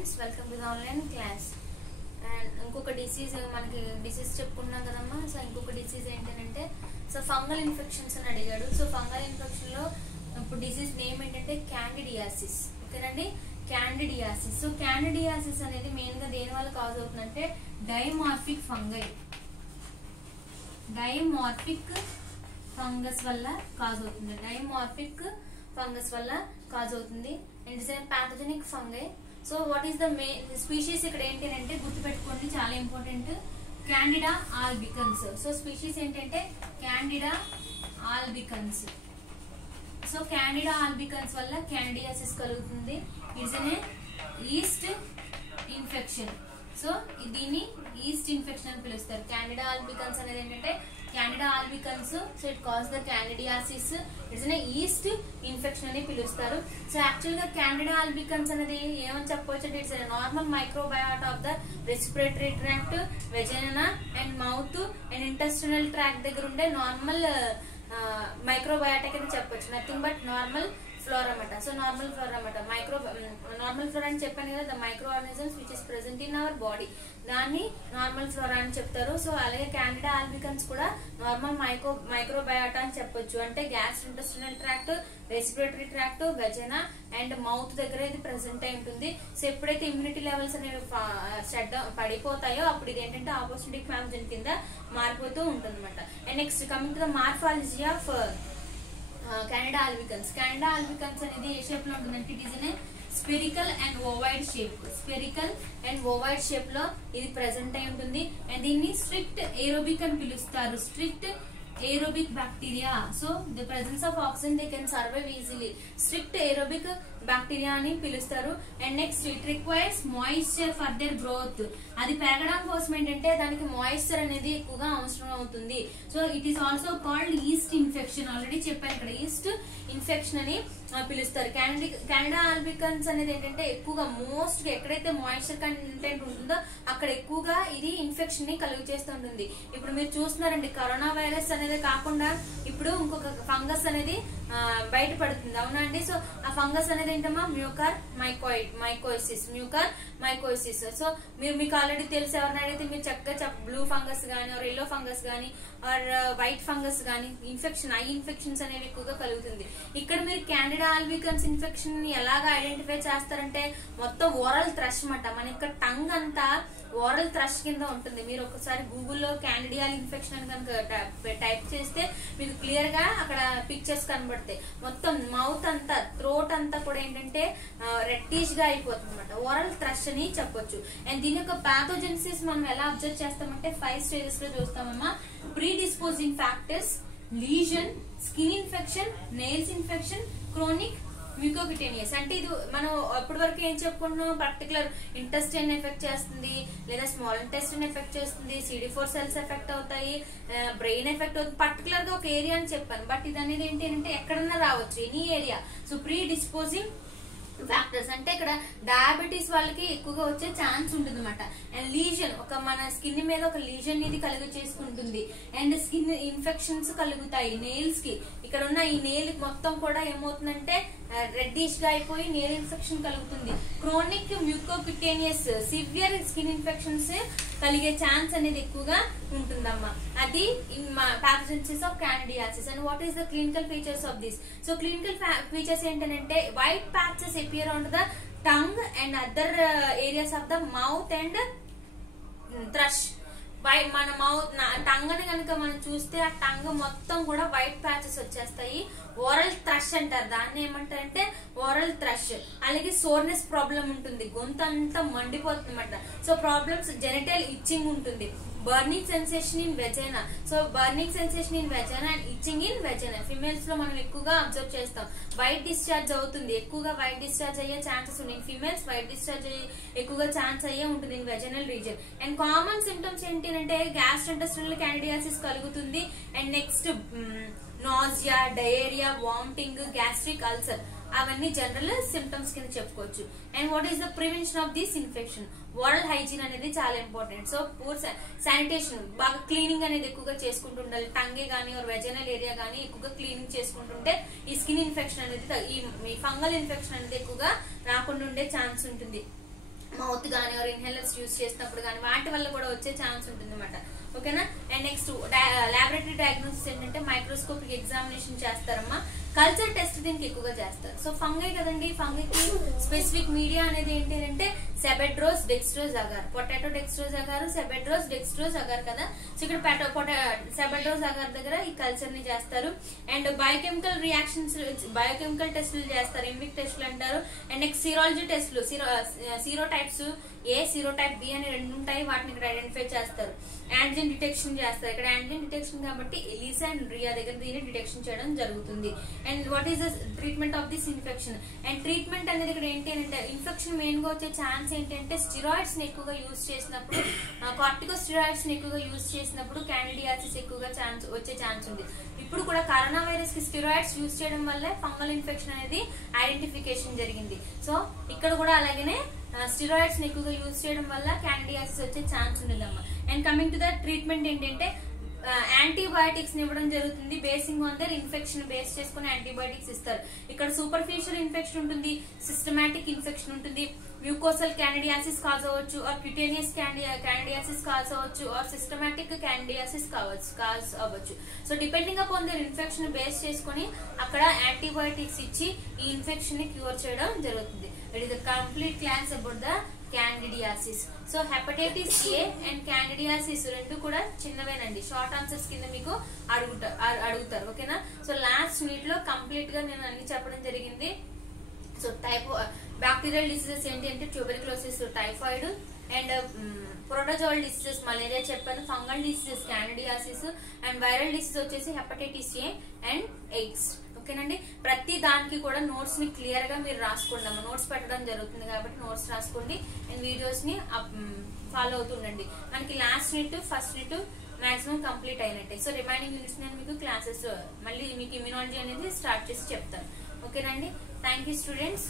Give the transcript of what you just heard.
Friends, welcome to the online class. And ఇంకొక disease మనకి disease చెప్పుకున్నాం కదమ్మా. సో ఇంకొక డిసీజ్ ఏంటంటే ఫంగల్ ఇన్ఫెక్షన్స్ అని అడిగాడు. సో ఫంగల్ ఇన్ఫెక్షన్ లో ఇప్పుడు డిసీజ్ నేమ్ ఏంటంటే క్యాండిడియాసిస్. ఓకేనండి, క్యాండిడియాసిస్. సో క్యాండిడియాసిస్ అనేది మెయిన్ గా దేని వల్ల కాజ్ అవుతుందంటే డైమార్ఫిక్ ఫంగస్ వల్ల కాజ్ అవుతుంది. డైమార్ఫిక్ ఫంగస్ వల్ల కాజ్ అవుతుంది. And it's a pathogenic fungi. So what is the main species ఇక్కడ ఏంటి అంటే గుర్తుపెట్టుకోండి, చాలా important. Candida albicans. So species ఏంటంటే క్యాండిడా ఆల్బికన్స్. సో క్యాండిడా ఆల్బికన్స్ వల్ల క్యాండిడియాసిస్ కలుగుతుంది. It's a east infection. So దీన్ని ఈస్ట్ ఇన్ఫెక్షన్ అని పిలుస్తారు. క్యాండిడా ఆల్బికన్స్ అనేది ఏంటంటే candida albicans. So it cause the candidiasis. It's an yeast infection అని పిలుస్తారు. సో యాక్చువల్ గా క్యాండిడా ఆల్బికన్స్ అనేది ఏమని చెప్పవచ్చు అంటే it's normal microbiota of the respiratory tract, vagina and mouth and intestinal tract దగ్గర ఉండే నార్మల్ మైక్రోబయాటా కింద చెప్పొచ్చు. నథింగ్ బట్ నార్మల్ ఫ్లోరా అన్నమాట. సో నార్మల్ ఫ్లోరా అన్నమాట. నార్మల్ ఫ్లోరా అని చెప్పాను కదా, the microorganisms which is present in our body, దాన్ని నార్మల్ ఫ్లోరా అని చెప్తారు. సో అలాగే క్యాండిడా ఆల్బికన్స్ కూడా నార్మల్ మైక్రోబయాటా అని చెప్పొచ్చు. అంటే gastrointestinal tract, respiratory tract, vagina and mouth దగ్గర ఇది ప్రెసెంట్ అయి ఉంటుంది. సో ఎప్పుడైతే ఇమ్యూనిటీ లెవెల్స్ అనేవి పడిపోతాయో అప్పుడు ఇది ఏంటంటే ఆపోర్చునిటీ ప్యాథోజన్ కింద మారిపోతూ ఉంటుంది అనమాట. And next coming to the morphology of candida albicans. Candida albicans అనేది ఏ షేప్ లో ఉంటుందంటే it is in spherical and ovoid shape. Spherical and ovoid shape లో ఇది ప్రెసెంట్ అయి ఉంటుంది. అండ్ దీన్ని స్ట్రిక్ట్ ఏరోబిక్ అని పిలుస్తారు. Strict aerobic bacteria. So the presence of oxygen they can survive easily. Strict aerobic bacteria అని పిలుస్తారు. And next it requires moisture for their growth. అది పెరగడం కోసం ఏంటంటే దానికి మాయిశ్చర్ అనేది ఎక్కువగా అవసరం అవుతుంది. So it is also called east infection. Already చెప్పాను ఇక్కడ ఈస్ట్ ఇన్ఫెక్షన్ అని పిలుస్తారు. క్యాండిడా ఆల్బికన్స్ అనేది ఏంటంటే ఎక్కువగా మోస్ట్ ఎక్కడైతే మాయిశ్చర్ కంటెంట్ ఉంటుందో అక్కడ ఎక్కువగా ఇది ఇన్ఫెక్షన్ ని కలుగు చేస్తుంటుంది. ఇప్పుడు మీరు చూస్తున్నారండి, కరోనా వైరస్ అనేది కాకుండా ఇప్పుడు ఇంకొక ఫంగస్ అనేది బయటపడుతుంది, అవునా అండి? సో ఆ ఫంగస్ అనేది ఏంటమ్మా మ్యూకర్ మైకోసిస్. సో మీకు ఆల్రెడీ తెలిసి ఎవరిని అడిగితే మీరు చక్కగా బ్లూ ఫంగస్ గానీ ఆర్ ఎల్లో ఫంగస్ గానీ ఆర్ వైట్ ఫంగస్ గానీ ఇన్ఫెక్షన్, ఐ ఇన్ఫెక్షన్స్ అనేవి ఎక్కువగా కలుగుతుంది. ఇక్కడ మీరు క్యాండిడా ఆల్బికన్స్ ఇన్ఫెక్షన్ ని ఎలాగా ఐడెంటిఫై చేస్తారంటే మొత్తం ఓరల్ థ్రష్ అన్నమాట. మన యొక్క టంగ్ అంతా ఓరల్ థ్రష్ కింద ఉంటుంది. మీరు ఒకసారి గూగుల్లో క్యాండిడియల్ ఇన్ఫెక్షన్ అని కనుక టైప్ చేస్తే మీకు క్లియర్ గా అక్కడ పిక్చర్స్ కనబడతాయి. మొత్తం మౌత్ అంతా, థ్రోట్ అంతా కూడా ఏంటంటే రెడ్డిష్ గా అయిపోతుంది అనమాట. ఓరల్ థ్రష్ అని చెప్పొచ్చు. అండ్ దీని యొక్క పాథోజెన్సిస్ మనం ఎలా అబ్జర్వ్ చేస్తామంటే 5 స్టేజెస్ లో చూస్తామమ్మా. Predisposing factors, lesion, skin infection, nails infection, chronic mucocutaneous. అంటే ఇది మనం అప్పటి వరకు ఏం చెప్పుకుంటున్నాం, పర్టికులర్ ఇంటెస్టైన్ ఎఫెక్ట్ చేస్తుంది, లేదా స్మాల్ ఇంటెస్టైన్ ఎఫెక్ట్ చేస్తుంది, CD4 సెల్స్ ఎఫెక్ట్ అవుతాయి, బ్రెయిన్ ఎఫెక్ట్ అవుతుంది. పర్టికులర్ గా ఒక ఏరియా అని చెప్పాను, బట్ ఇది అనేది ఏంటి అంటే ఎక్కడన్నా రావచ్చు, any area. So pre disposing factors అంటే ఇక్కడ డయాబెటీస్ వాళ్ళకి ఎక్కువగా వచ్చే ఛాన్స్ ఉంటుంది అనమాట. అండ్ లీజన్, ఒక మన స్కిన్ మీద ఒక లీజన్ ఇది కలుగు చేసుకుంటుంది. అండ్ స్కిన్ ఇన్ఫెక్షన్స్ కలుగుతాయి నెయిల్స్ కి. ఇక్కడ ఉన్న ఈ నెయిల్ మొత్తం కూడా ఏమవుతుందంటే రెడ్డిష్ గా అయిపోయి నెయిల్ ఇన్ఫెక్షన్ కలుగుతుంది. Chronic mucocutaneous, severe skin infections కలిగే ఛాన్స్ అనేది ఎక్కువగా ఉంటుందమ్మా. అది pathogenesis of candidiasis. And what is the clinical features of this? So clinical features ఏంటంటే white patches appear on the tongue and other areas of the mouth and thrush. మన mouth tongue ని కనుక మనం చూస్తే ఆ టంగ్ మొత్తం కూడా white patches వచ్చేస్తాయి. ఓరల్ థ్రష్ అంటారు దాన్ని. ఏమంటారంటే ఓరల్ థ్రష్. అలాగే సోర్నెస్ ప్రాబ్లం ఉంటుంది, గొంతు అంతా మండిపోతుంది అన్నమాట. సో ప్రాబ్లమ్స్ జెనిటల్ ఇచ్చింగ్ ఉంటుంది. Burning sensation in vagina. So burning sensation in vagina and itching in vagina. Females లో మనం ఎక్కువగా అబ్జర్వ్ చేస్తాం. వైట్ డిశ్చార్జ్ అవుతుంది, ఎక్కువగా వైట్ డిశ్చార్జ్ అయ్యే ఛాన్సెస్ ఉన్నాయి. ఫిమేల్స్ వైట్ డిశ్చార్జ్ ఎక్కువగా ఛాన్స్ అయ్యే ఉంటుంది in vaginal region. And common symptoms ఏంటి అంటే గ్యాస్ట్రోఇంటెస్టినల్ క్యాండిడియాసిస్ కలుగుతుంది. And next nausea, diarrhoea, vomiting, gastric ulcer, అవన్నీ జనరల్ సిమ్టమ్స్ కింద చెప్పుకోవచ్చు. And what is the prevention of this infection? Oral hygiene అనేది చాలా ఇంపార్టెంట్. సో పూర్ శానిటేషన్, బాగా cleaning అనేది ఎక్కువగా చేసుకుంటూ ఉండాలి. టంగే గానీ వెజైనల్ ఏరియా గానీ ఎక్కువగా క్లీనింగ్ చేసుకుంటుంటే ఈ స్కిన్ ఇన్ఫెక్షన్ అనేది, ఈ ఫంగల్ ఇన్ఫెక్షన్ అనేది ఎక్కువగా రాకుండా ఉండే ఛాన్స్ ఉంటుంది. మౌత్ గానీ ఆర్ ఇన్హేలర్స్ యూజ్ చేసినప్పుడు కానీ వాటి వల్ల కూడా వచ్చే ఛాన్స్ ఉంటుంది అనమాట. ఓకేనా. అండ్ నెక్స్ట్ లాబొరేటరీ డయాగ్నోసిస్ ఏంటంటే మైక్రోస్కోపిక్ ఎగ్జామినేషన్ చేస్తారమ్మా. కల్చర్ టెస్ట్ దీనికి ఎక్కువగా చేస్తారు. సో ఫంగై కదండి, ఫంగైకి స్పెసిఫిక్ మీడియా అనేది ఏంటి అంటే సెబెడ్రోస్ dextrose agar, potato dextrose అగారు, సెబెడ్రోస్ dextrose agar కదా. సో ఇక్కడ సెబెడ్రోస్ అగార్ దగ్గర ఈ కల్చర్ ని చేస్తారు. అండ్ బయోకెమికల్ రియాక్షన్స్, బయోకెమికల్ టెస్టులు చేస్తారు, ఇన్విక్ టెస్టులు అంటారు. అండ్ నెక్స్ట్ సీరాలజీ టెస్టులు, సీరో టైప్స్ ఏ, సీరో టైప్ బి అని 2 ఉంటాయి, వాటిని ఇక్కడ ఐడెంటిఫై చేస్తారు. యాంటిజెన్ డిటెక్షన్ చేస్తారు. ఇక్కడ యాంటిజెన్ డిటెక్షన్ కాబట్టి ఎలిసా అండ్ రియా దగ్గర దీన్ని డిటెక్షన్ చేయడం జరుగుతుంది. And what is the treatment of this infection. And treatment అనేది ఇక్కడ ఏంటి అంటే ఇన్ఫెక్షన్ మెయిన్ గా వచ్చే ఛాన్స్ ఏంటి అంటే స్టిరాయిడ్స్ ని ఎక్కువగా యూజ్ చేసినప్పుడు, కార్టికోస్టిరాయిడ్స్ ని ఎక్కువగా యూజ్ చేసినప్పుడు క్యాండిడియాసిస్ ఎక్కువగా వచ్చే ఛాన్స్ ఉంది. ఇప్పుడు కూడా కరోనా వైరస్ కి స్టిరాయిడ్స్ యూజ్ చేయడం వల్ల ఫంగల్ ఇన్ఫెక్షన్ అనేది ఐడెంటిఫికేషన్ జరిగింది. సో ఇక్కడ కూడా అలాగనే స్టిరాయిడ్స్ ని ఎక్కువగా యూజ్ చేయడం వల్ల క్యాండిడియాసిస్ వచ్చే ఛాన్స్ ఉంటుందమ్మా. And coming to the treatment ఏంటంటే యాంటీబయాటిక్స్ ఇవ్వడం జరుగుతుంది. Basing on their infection base చేసుకుని యాంటీబయాటిక్స్ ఇస్తారు. ఇక్కడ సూపర్ఫిషియల్ ఇన్ఫెక్షన్ ఉంటుంది, సిస్టమాటిక్ ఇన్ఫెక్షన్ ఉంటుంది, మ్యూకోసల్ క్యాండిడియాసిస్ కాజ్ అవ్వచ్చు, ఆర్ క్యూటేనియస్ క్యాండిడియాసిస్ కాజ్ అవ్వచ్చు, ఆర్ సిస్టమాటిక్ క్యాండిడియాసిస్ కాజ్ అవ్వచ్చు. So depending upon there infection base చేసుకుని అక్కడ యాంటీబయాటిక్స్ ఇచ్చి ఈ ఇన్ఫెక్షన్ ని క్యూర్ చేయడం జరుగుతుంది. It is the complete class about the candidiasis. So hepatitis A and candidiasis రెండు కూడా చిన్నవేనండి, షార్ట్ ఆన్సర్స్ కింద మీకు అడుగుతారు. ఓకేనా. సో లాస్ట్ యూనిట్ లో కంప్లీట్ గా నేను అన్ని చెప్పడం జరిగింది. సో బ్యాక్టీరియల్ డిసీజెస్ ఏంటి అంటే tuberculosis, typhoid, and protozoal diseases malaria చెప్పాను, fungal diseases candidiasis, and viral disease వచ్చేసి హెపటైటిస్ ఏ అండ్ ఎయిడ్స్. ఓకేనండి. ప్రతి దానికి కూడా నోట్స్ ని క్లియర్ గా మీరు రాసుకోండి. నోట్స్ పెట్టడం జరుగుతుంది కాబట్టి నోట్స్ రాసుకోండి అండ్ వీడియోస్ ని ఫాలో అవుతుండండి. మనకి last unit, first unit maximum complete అయినట్టే. సో రిమైనింగ్ యూనిట్స్ నేను మీకు క్లాసెస్ మళ్ళీ మీకు ఇమ్యూనాలజీ అనేది స్టార్ట్ చేసి చెప్తాను. ఓకేనండి. Thank you students.